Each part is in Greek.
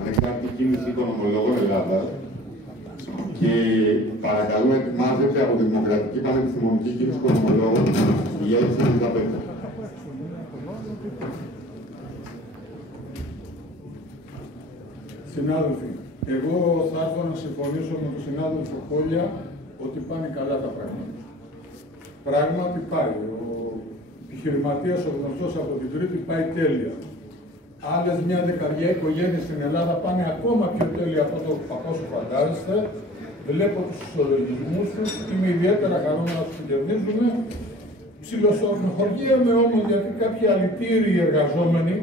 Ανεξάρτητη κίνηση οικονομολόγων Ελλάδα και παρακαλώ ετοιμάζεται από τη Δημοκρατική Πανεπιστημονική Κίνηση Οικονομολόγων η Έλση Ελιζαπέτα. Συνάδελφοι, εγώ θα έρθω να συμφωνήσω με τον συνάδελφο Κόλια ότι πάνε καλά τα πράγματα. Πράγματι πάει. Ο επιχειρηματίας, ο γνωστός από την Κρήτη, πάει τέλεια. Άλλες μια δεκαριά οικογένειες στην Ελλάδα πάνε ακόμα πιο τέλεια από όσο φαντάζεστε. Βλέπω τους ισολογισμούς τους, είμαι ιδιαίτερα χαρούμενος που κερδίζουμε. Ψιλοσορνοχωριέμαι όμως γιατί κάποιοι αλητήριοι εργαζόμενοι,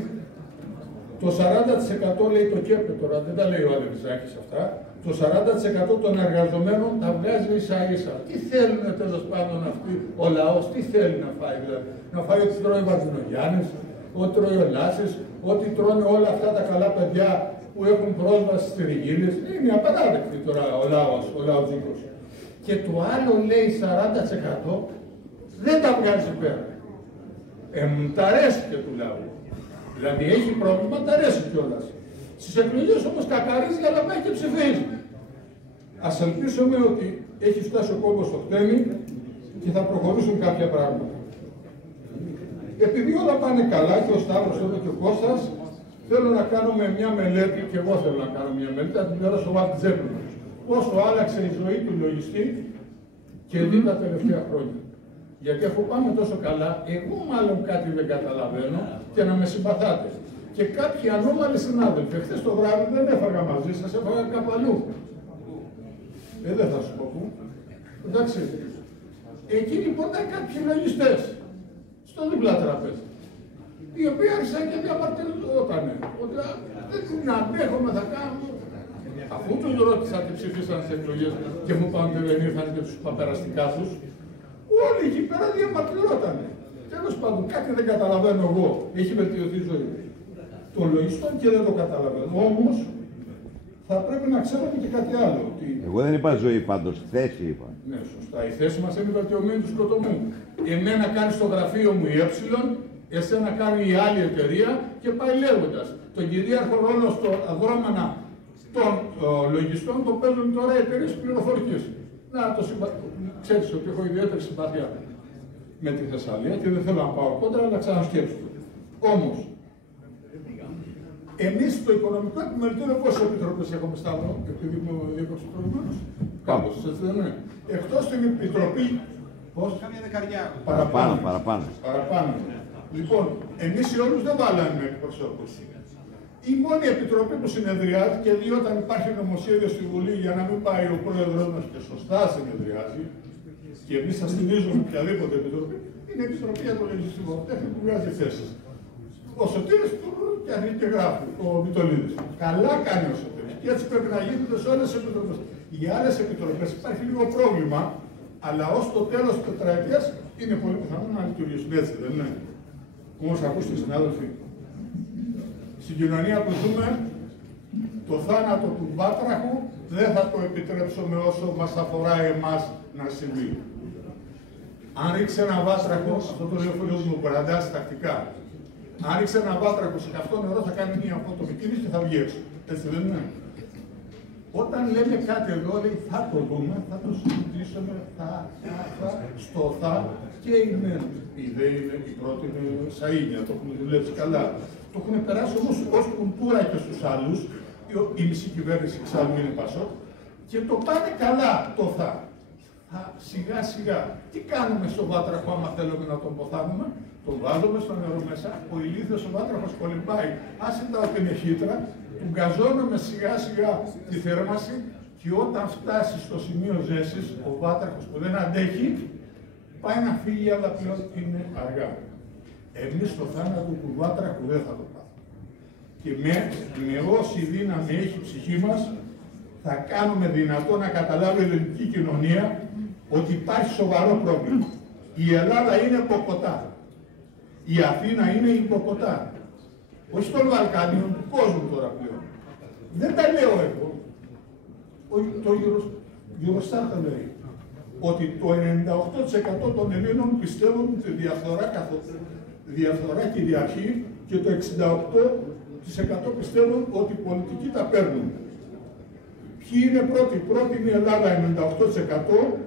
το 40% λέει το ΚΕΠΕ τώρα, δεν τα λέει ο Αλεξάκης αυτά, το 40% των εργαζομένων τα βγάζει ίσα-ίσα. Τι θέλουν τέλος πάντων αυτοί, ο λαός, τι θέλει να φάει δηλαδή? Να φάει ό,τι τρώει ο Βαρδινογιάννης, ό,τι τρώει ο Λάσης, ό,τι τρώνε όλα αυτά τα καλά παιδιά που έχουν πρόσβαση στις ρηγίλες. Είναι απαράδεκτη τώρα ο λαοτζίκος. Και το άλλο λέει 40% δεν τα βγάζει πέρα. Μ' τα αρέσει και του λαού. Δηλαδή έχει πρόβλημα, τα αρέσει κιόλας. Στις εκλογές όμως κακαρίζει αλλά πάει και ψηφίζει. Ας ελπίσουμε ότι έχει φτάσει ο κόμπος στο χτένι και θα προχωρήσουν κάποια πράγματα. Επειδή όλα πάνε καλά και ο Σταύρος εδώ και ο Κώστας, θέλω να κάνουμε μια μελέτη, και εγώ θέλω να κάνω μια μελέτη, θα την πληρώσω ο Βαρτζέπουλος. Πόσο άλλαξε η ζωή του λογιστή και δει τα τελευταία χρόνια. Γιατί αφού πάμε τόσο καλά, εγώ μάλλον κάτι δεν καταλαβαίνω και να με συμπαθάτε. Και κάποιοι ανώμαλοι συνάδελφοι, χθες το βράδυ δεν έφαγα μαζί σας, έφαγα κάπου αλλού. Δεν θα σου πω πού. Εντάξει. Εκεί λοιπόν ήταν κάποιοι λογιστές, στο διπλά τραπέζι, οι οποίοι άρχισαν και διαμαρτυρότανε. Ότι δεν την αντέχομαι, θα κάνω. Αφού τους ρώτησα τι ψήφισαν στις εκλογές και μου είπαν ότι δεν ήρθαν και τους παπεραστικά τους, όλοι εκεί πέρα διαμαρτυρότανε. Τέλος πάντων, κάτι δεν καταλαβαίνω εγώ. Έχει βελτιωθεί η ζωή των λογιστών και δεν το καταλαβαίνω. Όμως, θα πρέπει να ξέρουμε και κάτι άλλο. Ότι... Εγώ δεν είπα ζωή πάντως, θέση είπα. Ναι, σωστά. Η θέση μας είναι βελτιωμένη του σκοτωμού. Εμένα κάνει στο γραφείο μου η εσένα κάνει η άλλη εταιρεία και πάει λέγοντας. Τον κυρίαρχο ρόλο στο δρόμενα των λογιστών το παίρνουν τώρα οι εταιρείες πληροφορικής. Να το ξέρεις ότι έχω ιδιαίτερη συμπάθεια με τη Θεσσαλία και δεν θέλω να πάω κόντρα, αλλά ξανασκέψω. Όμως, εμείς στο οικονομικό επιμελητήριο πόσες επιτροπές έχουμε, Σταύρο, επειδή μου διέκοψε προηγουμένως? Κάπως, έτσι δεν είναι? Εκτός την επιτροπή. Πώς? Κάμια δεκαριά. Παραπάνω. Λοιπόν, εμείς οι όλους δεν βάλαμε εκπροσώπους. Η μόνη επιτροπή που συνεδριάζει και δει όταν υπάρχει νομοσχέδιο στη Βουλή για να μην πάει ο πρόεδρος μας και σωστά συνεδριάζει, και εμείς θα στηρίζουμε οποιαδήποτε επιτροπή, είναι η Επιτροπή για το Λογιστικό Τέχνη που βγάζει θέσεις. Ο Σωτήρης του και αρχίζει και γράφει, ο Μητολίδης. Καλά κάνει ο Σωτήρης. Και έτσι πρέπει να γίνεται σε όλες τις επιτροπές. Οι άλλες επιτροπές υπάρχει λίγο πρόβλημα, αλλά ως το τέλος της τετραετίας είναι πολύ πιθανό να λειτουργήσουν. Έτσι δεν είναι? Όμως ακούστε συνάδελφοι, στην κοινωνία που ζούμε, το θάνατο του βάτραχου δεν θα το επιτρέψουμε όσο μας αφορά εμάς να συμβεί. Αν ρίξει ένα βάτραχο, αυτό το λέει ο φίλος μου, Μπραντάς τακτικά. Αν ρίξει ένα βάτραχο σε καυτό νερό θα κάνει μια απότομη κίνηση και θα βγει έξω. Έτσι δεν είναι? Όταν λέμε κάτι εδώ, λέει θα το δούμε, θα το συζητήσουμε, θα, και είναι, η πρώτη είναι σαΐνια, το έχουν δουλέψει καλά. Το έχουν περάσει όμως ως κουντούρα και στους άλλους, η μισή κυβέρνηση εξάλλου είναι Πασόκ, και το πάνε καλά το θα. Σιγά σιγά. Τι κάνουμε στο βάτραχο άμα θέλουμε να τον ποθάνουμε? Τον βάζουμε στο νερό μέσα, ο ηλίθιος ο βάτραχος κολυμπάει, άσυτα ότι είναι χύτρα, του γκαζώνουμε σιγά σιγά τη θέρμανση και όταν φτάσει στο σημείο ζέσης, ο βάτραχος που δεν αντέχει, πάει να φύγει, αλλά πλέον είναι αργά. Εμείς το θάνατο του βάτραχου δεν θα το πάθουμε. Και με όση δύναμη έχει η ψυχή μας, θα κάνουμε δυνατό να καταλάβει η ελληνική κοινωνία ότι υπάρχει σοβαρό πρόβλημα. Η Ελλάδα είναι Ποκοτά. Η Αθήνα είναι υποκοτά. Όχι των Βαλκανίων, του κόσμου τώρα πλέον. Δεν τα λέω εγώ. Το Eurostat τα λέει. Ότι το 98% των Ελλήνων πιστεύουν ότι διαφθορά κυριαρχεί και το 90% πιστεύουν ότι οι πολιτικοί τα παίρνουν. Ποιοι είναι πρώτοι? Πρώτη είναι η Ελλάδα 98%,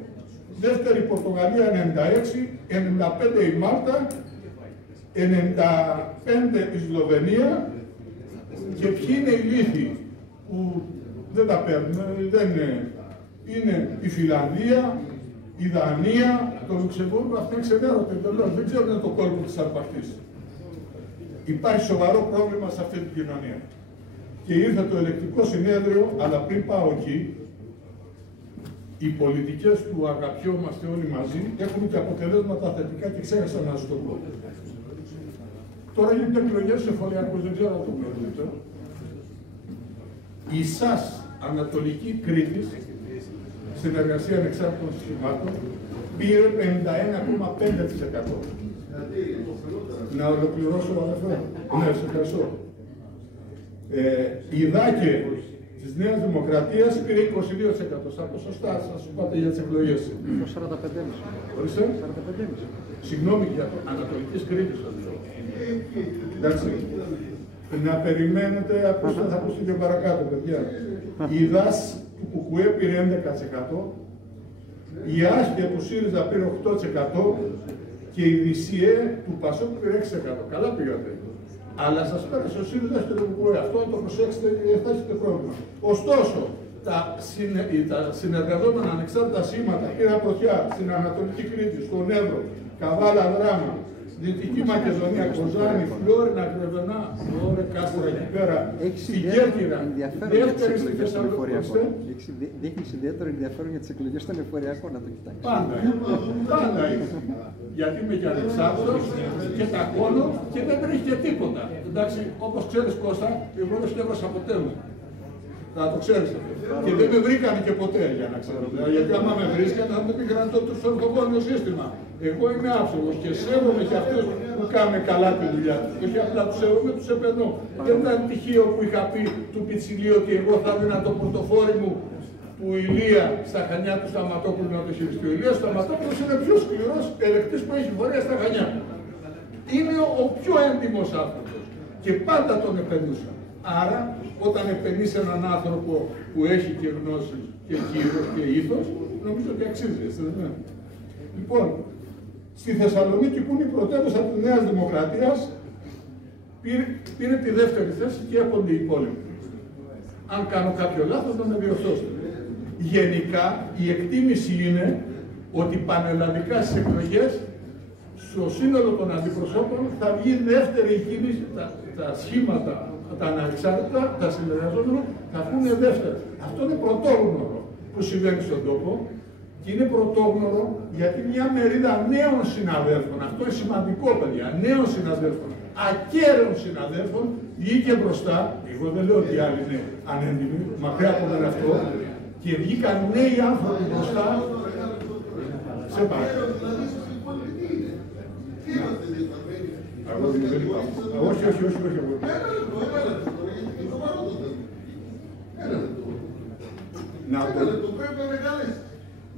δεύτερη η Πορτογαλία 96%, 95% η Μάλτα, 95% η Σλοβενία και ποιοι είναι οι λύθοι που δεν τα παίρνουν, είναι η Φιλανδία, η Δανία, το Λουξεμβούργο, αυτά είναι ξενέρωτα εντελώς, δεν ξέρουν το κόλπο της αρπακτής. Υπάρχει σοβαρό πρόβλημα σε αυτή την κοινωνία. Και ήρθε το ελεκτικό συνέδριο, αλλά πριν πάω εκεί, οι πολιτικές που αγαπιόμαστε όλοι μαζί έχουν και αποτελέσματα θετικά και ξέχασα να σας το πω. Τώρα γίνονται εκλογές σε φοριακούς, δεν ξέρω αν το γνωρίζετε. Η ΣΑΣ Ανατολική Κρήτης, συνεργασία ανεξάρτητων συστημάτων, πήρε 51,5%. Να ολοκληρώσω, αδερφέ. Ναι, σε ευχαριστώ. Η ΔΑΚΕ της Νέας Δημοκρατίας πήρε 22%. Στα ποσοστά σας πάτε για τις εκλογές. 45,5. Ορίστε. 45,5. Συγγνώμη για το Ανατολικής Κρήτης. Εντάξει. Να περιμένετε, ακούστε, θα ακούσετε παρακάτω, παιδιά. Η ΔΑΣ του Κουκουέ πήρε 11%, η Άσπια του ΣΥΡΙΖΑ πήρε 8% και η ΔΙΣΙΕ του ΠΑΣΟΚ πήρε 6%. Καλά πήγατε. Αλλά σας πέρασε ο ΣΥΡΙΖΑ και το Κουκουέ. Αυτό αν το προσέξετε θα έχετε πρόβλημα. Ωστόσο, τα συνεργαζόμενα ανεξάρτητα σήματα πήραν πρωτιά στην Ανατολική Κρήτη, στον Εύρο, Καβάλα, Δράμα, Δυτική Μακεδονία, Κοζάνη, Φλόρινα, Κρεβενά, Φλόρε, Κάστρα εκεί πέρα, στην Κέρκυρα, δεύτερη στη Θεσσαλονίκη. Δείχνει ιδιαίτερο ενδιαφέρον για τις εκλογές των εφοριακών, να το κοιτάξει. Πάντα είναι. Γιατί είμαι και ανεξάρτητος και τα κόλλω και δεν τρέχει και τίποτα. Εντάξει, όπως ξέρεις Κώστα, εγώ δεν στέβασα ποτέ μου. Να το ξέρεις αυτό. Και δεν με βρήκανε και ποτέ, για να ξέρω. Γιατί άμα με βρίσκανε, θα μου πήγαν το τροχοπόνιο σύστημα. Εγώ είμαι άψογος και σέβομαι και αυτούς που κάνουν καλά τη δουλειά τους. Όχι απλά τους σέβομαι, τους επενώ. Δεν ήταν τυχαίο που είχα πει του Πιτσιλίου ότι εγώ θα έδινα το πορτοφόρι μου του Ηλία στα Χανιά του Σταματόπουλου να το χειριστεί. Ο Ηλίας Σταματόπουλος είναι πιο σκληρός ελεκτής που έχει φορέα στα Χανιά. Είναι ο πιο έντιμος άνθρωπος και πάντα τον επενούσα. Άρα, όταν επενείς έναν άνθρωπο που έχει και γνώσεις και κύρος και ήθος, νομίζω ότι αξίζει. Λοιπόν, στη Θεσσαλονίκη που είναι η πρωτεύουσα της Νέας Δημοκρατίας, πήρε τη δεύτερη θέση και έπονται οι υπόλοιποι. Αν κάνω κάποιο λάθος, θα με διορθώσετε. Γενικά, η εκτίμηση είναι ότι πανελλαδικά στις εκλογές, στο σύνολο των αντιπροσώπων, θα βγει δεύτερη κίνηση, τα σχήματα, τα ανεξάρτητα, τα συνεργαζόμενα, θα βγουν δεύτερα. Αυτό είναι πρωτόγνωρο που συμβαίνει στον τόπο. Και είναι πρωτόγνωρο γιατί μια μερίδα νέων συναδέλφων, αυτό είναι σημαντικό παιδιά, νέων συναδέλφων, ακέραιων συναδέλφων, βγήκε μπροστά, εγώ δεν λέω ότι οι άλλοι είναι ανέντιμοι, μακριά από μένα αυτό, και βγήκαν νέοι άνθρωποι μπροστά, σε παρακαλώ. Όχι.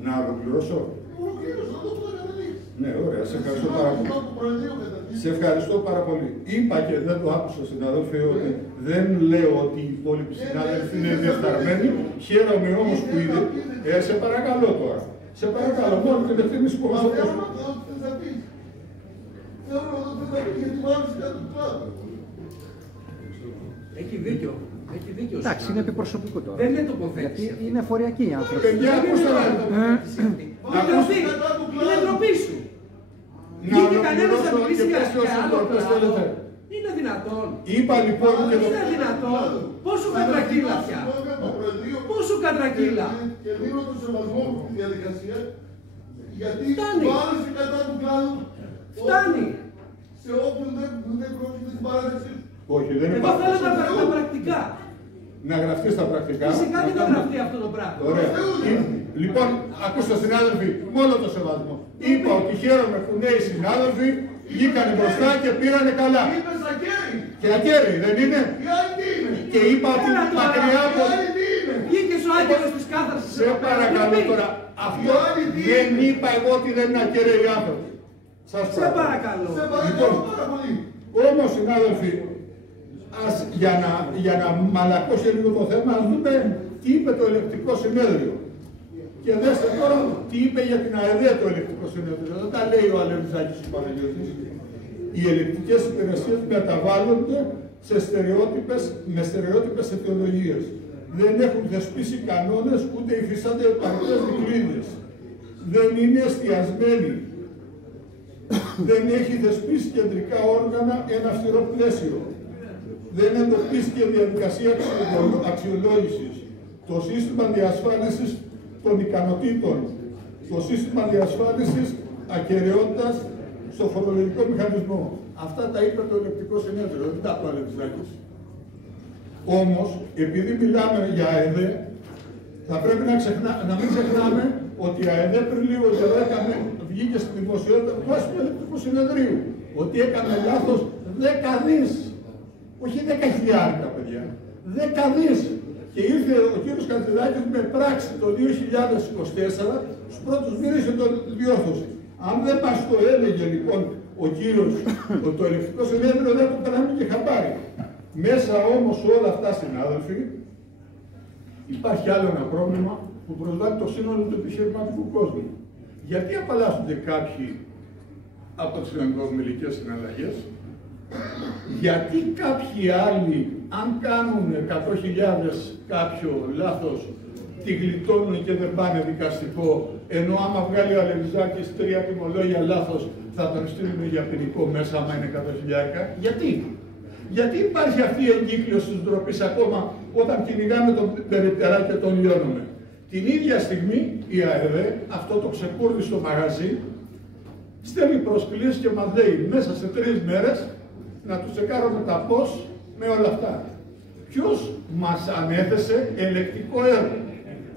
Να ολοκληρώσω. Ναι, ωραία, σε ευχαριστώ πάρα πολύ. Σε ευχαριστώ πάρα πολύ. Είπα και δεν το άκουσα, συναδέλφοι, ότι δεν λέω ότι οι υπόλοιποι συνάδελφοι είναι διεφθαρμένοι. Χαίρομαι όμως που είδε. Σε παρακαλώ τώρα. Σε παρακαλώ, μόνο την εκτίμηση που μας δώσω. Έχει δίκιο. Εντάξει, είναι επιπροσωπικό τώρα. Δεν είναι τοποθέτηση. Γιατί είναι εφοριακοί οι άνθρωποι. Παιδιά, ακούστε να Είναι ντροπή σου. Βγήκε κανένας να μιλήσει για άλλο. Είναι δυνατόν. Είπα λοιπόν και το... Είναι δυνατόν. Πόσο κατρακύλα πια. Πόσο κατρακύλα. Και δίνω το σεβασμό μου στη διαδικασία, γιατί Φτάνει. το άρεσε κατά του κλάδου. Φτάνει. Σε όποιον δεν πρόκειται την παράδεισή του. Όχι, δεν Εγώ θέλω να γραφτεί τα πρακτικά. Να γραφτεί στα πρακτικά. Φυσικά και να γραφτεί αυτό το πράγμα. Ωραία. Λοιπόν, ακούστε συνάδελφοι, με όλο το σεβασμό. Είπα ότι χαίρομαι που νέοι συνάδελφοι βγήκαν μπροστά και πήρανε καλά. Είπες ακέρι. Και ακέραιοι, δεν είναι. Οι άλλοι τι είναι. Και είπα ότι μακριά από... Οι άλλοι τι είναι. Βγήκες ο άγγελος της κάθαρσης. Σε παρακαλώ τώρα. Αυτό δεν είπα εγώ ότι δεν είναι ακέραιοι άνθρωποι. Σε παρακαλώ. Σε παρακαλώ πάρα πολύ. Όμως συνάδελφοι, για να μαλακώσει λίγο το θέμα, ας δούμε τι είπε το ελεκτικό συνέδριο. Και δέστε τώρα τι είπε για την ΑΕΔ το ελεκτικό συνέδριο. Δεν τα λέει ο Αλεξάκης ο Παναγιώτης. Οι ελεκτικές υπηρεσίες μεταβάλλονται με στερεότυπες αιτιολογίες. Δεν έχουν θεσπίσει κανόνες, ούτε υφιστάνται επαρκές δικλείδες. Δεν είναι εστιασμένοι. Δεν έχει θεσπίσει κεντρικά όργανα ένα αυστηρό πλαίσιο. Δεν εντοπίστηκε διαδικασία αξιολόγησης. Το σύστημα διασφάλισης των ικανοτήτων. Το σύστημα διασφάλισης ακεραιότητας στο φορολογικό μηχανισμό. Αυτά τα είπε το ελεκτικό συνέδριο, δεν τα είπε ο Αλεξάκης. Όμως, επειδή μιλάμε για ΑΕΔ, θα πρέπει να μην ξεχνάμε ότι η ΑΕΔ πριν λίγο καιρό βγήκε στη δημοσιότητα βάσει του ελεκτικού συνεδρίου. Ότι έκανε λάθος 10 δις. Όχι 10.000 παιδιά. 10 δις. Και ήρθε ο κύριος Καντιδάκης με πράξη το 2024, στους πρώτους μήνες και τον διόρθωσε. Αν δεν μας το έλεγε λοιπόν ο κύριος, το ελεκτικό συνέδριο δεν το πέραμε και χαμπάρι. Μέσα όμως όλα αυτά, συνάδελφοι, υπάρχει άλλο ένα πρόβλημα που προσβάλλει το σύνολο του επιχειρηματικού κόσμου. Γιατί απαλλάσσονται κάποιοι από τις ελληνικομιλικές συναλλαγές, γιατί κάποιοι άλλοι, αν κάνουν 100.000 κάποιο λάθος, τη γλιτώνουν και δεν πάνε δικαστικό, ενώ άμα βγάλει ο Αλεξάκης 3 τιμολόγια λάθος, θα τον στείλουν για ποινικό μέσα, άμα είναι 100.000. Γιατί? Γιατί υπάρχει αυτή η εγκύκλιος της ντροπής ακόμα όταν κυνηγάμε τον περιπτερά και τον λιώνουμε? Την ίδια στιγμή η ΑΕΔ, αυτό το ξεκούρδι στο μαγαζί, στέλνει προσκλήσεις και μας λέει μέσα σε 3 μέρες να του τσεκάρουμε τα πώς με όλα αυτά. Ποιος μας ανέθεσε ελεκτικό έργο?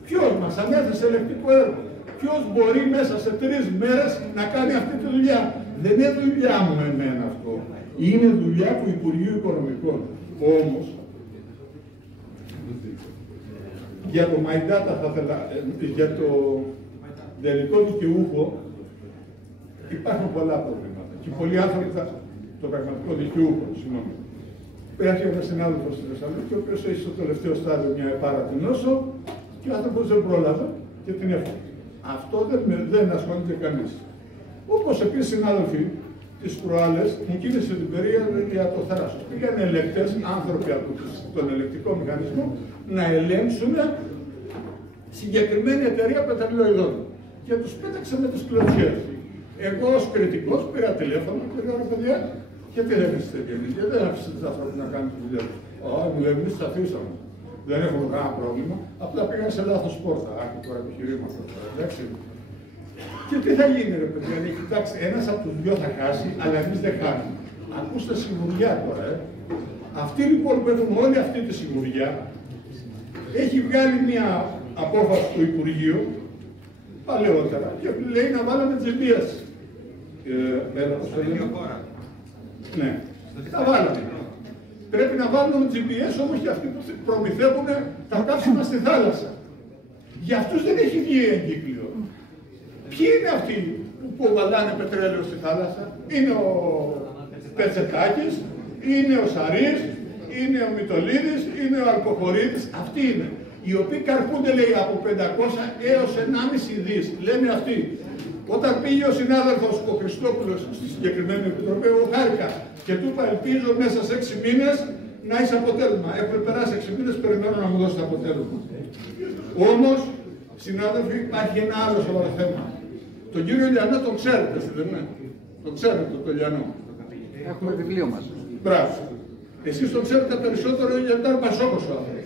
Ποιος μας ανέθεσε ελεκτικό έργο? Ποιος μπορεί μέσα σε 3 μέρες να κάνει αυτή τη δουλειά? Δεν είναι δουλειά μου εμένα αυτό. Είναι δουλειά του Υπουργείου Οικονομικών. Όμως, για το My Data θα ήθελα, για το τελικό δικαιούχο, υπάρχουν πολλά προβλήματα. Και πολλοί άνθρωποι το πραγματικό δικαιούχο, συγγνώμη. Έχει ένα συνάδελφο στη Θεσσαλονίκη, ο οποίος έχει στο τελευταίο στάδιο μια επάρατη νόσο και ο άνθρωπος δεν πρόλαβε και την έφυγε. Αυτό δεν ασχολείται κανείς. Όπως επίσης, συνάδελφοι, τις προάλλες μου κίνησε την περίοδο για το θράσος. Πήγαν ελεκτές, άνθρωποι από τον ελεκτικό μηχανισμό, να ελέγξουν συγκεκριμένη εταιρεία πετρελαιοειδών. Και τους πέταξε με τις κλωτσιές. Εγώ ως κριτικός πήρα τηλέφωνο και λέω: ρε παιδιά, γιατί δεν είστε εμείς, γιατί δεν άφησατε τους ανθρώπους να κάνουν τη δουλειά τους? Μου λέει: εμείς τους αφήσαμε. Δεν έχουμε κανένα πρόβλημα. Απλά πήγαν σε λάθος πόρτα. Άκου τώρα επιχειρήματα. Εντάξει. Και τι θα γίνει, ρε παιδιά? Κοιτάξτε, ένας από τους δυο θα χάσει, αλλά εμείς δεν χάνουμε. Ακούστε σιγουριά τώρα, Αυτή λοιπόν που έχουμε όλη αυτή τη σιγουριά, έχει βγάλει μια απόφαση του Υπουργείου παλαιότερα και λέει να βάλουμε GPS. Ναι, τα βάλαμε. Πρέπει να βάλουμε GPS όμως και αυτοί που προμηθεύουν τα καύσιμα στη θάλασσα. Για αυτούς δεν έχει βγει εγκύκλιο. Ποιοι είναι αυτοί που βαλάνε πετρέλαιο στη θάλασσα? Είναι ο Πετσετάκης, είναι ο Σαρής, είναι ο Μητολίδης, είναι ο Αλκοχωρίτης. Αυτοί είναι. Οι οποίοι καρπούνται, λέει, από 500 έως 1,5 δις. Λένε αυτοί. Όταν πήγε ο συνάδελφος ο Χριστόπουλος στη συγκεκριμένη επιτροπή, εγώ χάρηκα και του είπα: ελπίζω μέσα σε 6 μήνες να έχει αποτέλεσμα. Έχουν περάσει 6 μήνες, περιμένω να μου δώσει το αποτέλεσμα. Όμως, συνάδελφοι, υπάρχει ένα άλλο σοβαρό θέμα. Τον κύριο Λιανό τον ξέρετε, δεν είναι? Τον ξέρετε τον Λιανό? Έχουμε βιβλίο μας. Μπράβο. Εσείς τον ξέρετε περισσότερο γιατί ήταν Πασόκος ο άνθρωπος.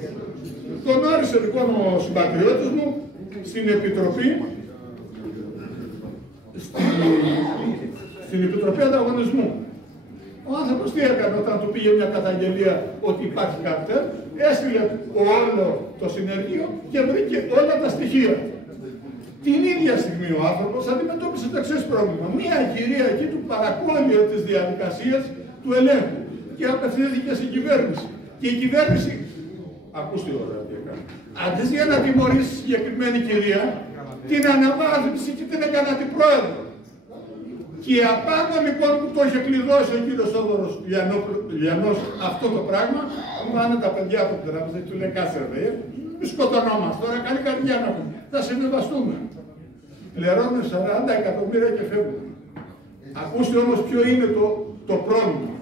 Τον όρισε λοιπόν ο συμπατριώτης μου στην Επιτροπή, στην Επιτροπή Ανταγωνισμού. Ο άνθρωπος τι έκανε όταν του πήγε μια καταγγελία ότι υπάρχει καρτέλ? Έστειλε όλο το συνεργείο και βρήκε όλα τα στοιχεία. Την ίδια στιγμή ο άνθρωπος αντιμετώπισε το εξής πρόβλημα. Μία κυρία εκεί του παρακόλλησε τις διαδικασίες του ελέγχου και απευθύνθηκε στην κυβέρνηση. Και η κυβέρνηση, ακούστε ώρα τι έκανε. Αντί για να τιμωρήσει συγκεκριμένη κυρία, την αναβάθμιση και την έκανε αντιπρόεδρο. Και απάνω λοιπόν που το είχε κλειδώσει ο κύριος Θόδωρος Λιανός αυτό το πράγμα, πάνε τα παιδιά από την τράπεζα και του λέει κάτσε ρε, μη σκοτωνόμαστε τώρα, καλή καρδιά να πούμε, θα συμβιβαστούμε. Λερώνουν 40 εκατομμύρια και φεύγουν. Ακούστε όμως ποιο είναι το πρόβλημα.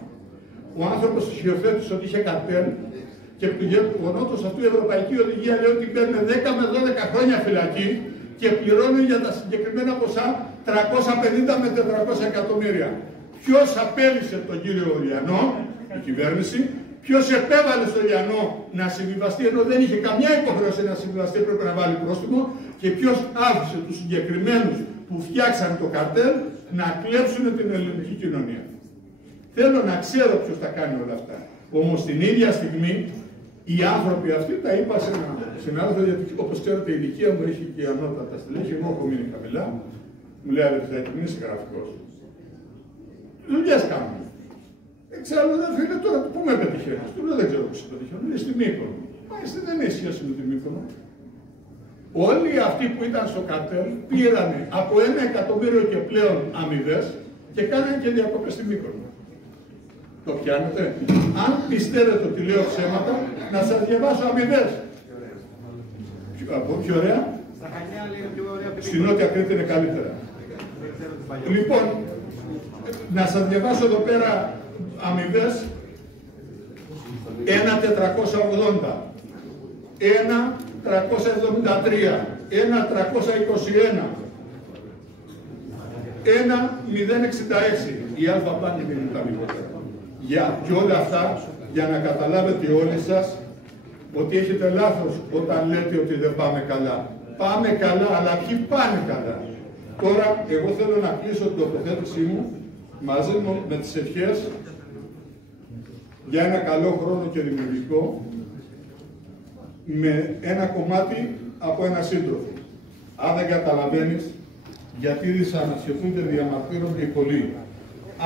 Ο άνθρωπος υιοθέτησε ότι είχε καρτέλ και του γεγονότος αυτού η Ευρωπαϊκή Οδηγία λέει ότι παίρνουν 10 με 12 χρόνια φυλακή και πληρώνουν για τα συγκεκριμένα ποσά 350 με 400 εκατομμύρια. Ποιος απέλυσε τον κύριο Λιανό, η κυβέρνηση, ποιος επέβαλε στο Λιανό να συμβιβαστεί ενώ δεν είχε καμιά υποχρέωση να συμβιβαστεί, έπρεπε να βάλει πρόστιμο, και ποιος άφησε τους συγκεκριμένους που φτιάξαν το καρτέλ να κλέψουν την ελληνική κοινωνία. Θέλω να ξέρω ποιος τα κάνει όλα αυτά. Όμως την ίδια στιγμή οι άνθρωποι αυτοί, τα είπα σε έναν συνάδελφο, γιατί όπως ξέρετε η ηλικία μου έχει και ανώτατα στελέχη, εγώ έχω μείνει χαμηλά, μου λέει αδερφέ, μην είσαι γραφικός. Δουλειές κάνουμε. Εξάλλου δεν φίλε τώρα, πού με πετυχαίνεις? Του λέω δεν ξέρω πώς σε πετυχαίνω, είναι στη Μύκονο. Μάλιστα δεν έχει σχέση με τη Μύκονο. Όλοι αυτοί που ήταν στο καρτέλ πήρανε από 1 εκατομμύριο και πλέον αμοιβές και κάνανε και διακοπές στη Μύκονο. Το πιάνετε? Αν πιστεύετε ότι λέω ψέματα, να σας διαβάσω αμοιβές. Πιο ωραία. Στην Νότια Κρήτη είναι καλύτερα. Λοιπόν, να σας διαβάσω εδώ πέρα αμοιβές. 1.480, 1.373, 1.321, 1.066. Η Α πάνε είναι τα λιγότερα. Και όλα αυτά για να καταλάβετε όλοι σας ότι έχετε λάθος όταν λέτε ότι δεν πάμε καλά. Πάμε καλά, αλλά ποιοι πάνε καλά? Τώρα εγώ θέλω να κλείσω την τοποθέτησή μου μαζί με τις ευχές για ένα καλό χρόνο και δημιουργικό με ένα κομμάτι από ένα σύντροφο. Αν δεν καταλαβαίνεις γιατί δυσανασχετούνται, διαμαρτύρονται οι πολλοί.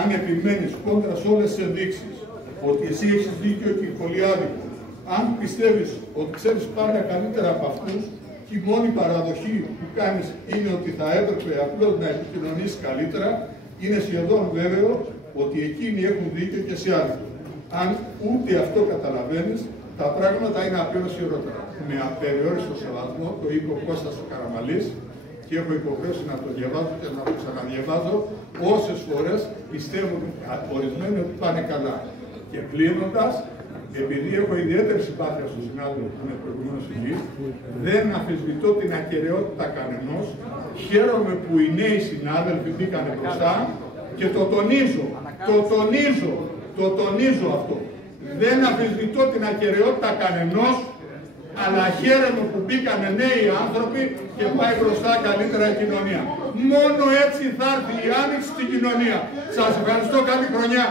Αν επιμένεις κόντρα σε όλες τις ενδείξεις ότι εσύ έχεις δίκιο και οι πολλοί άδικο, αν πιστεύεις ότι ξέρεις πάρα καλύτερα από αυτούς και η μόνη παραδοχή που κάνεις είναι ότι θα έπρεπε απλώς να επικοινωνήσεις καλύτερα, είναι σχεδόν βέβαιο ότι εκείνοι έχουν δίκιο και εσύ άδικο. Αν ούτε αυτό καταλαβαίνεις, τα πράγματα είναι απείρως χειρότερα. Με απεριόριστο σεβασμό, το είπε ο Κώστας ο Καραμαλής, και έχω υποχρέωση να το διαβάζω και να το ξαναδιαβάζω όσες φορές πιστεύω ορισμένοι ότι πάνε καλά. Και κλείνοντας, επειδή έχω ιδιαίτερη συμπάθεια στον συνάδελφο που είναι προηγουμένως εκεί, δεν αμφισβητώ την ακεραιότητα κανενός. Χαίρομαι που οι νέοι συνάδελφοι μπήκανε μπροστά και το τονίζω αυτό. Δεν αμφισβητώ την ακεραιότητα κανενός, αλλά χαίρομαι που μπήκανε νέοι άνθρωποι και πάει μπροστά καλύτερα η κοινωνία. Μόνο έτσι θα έρθει η άνοιξη στην κοινωνία. Σας ευχαριστώ, καλή χρονιά.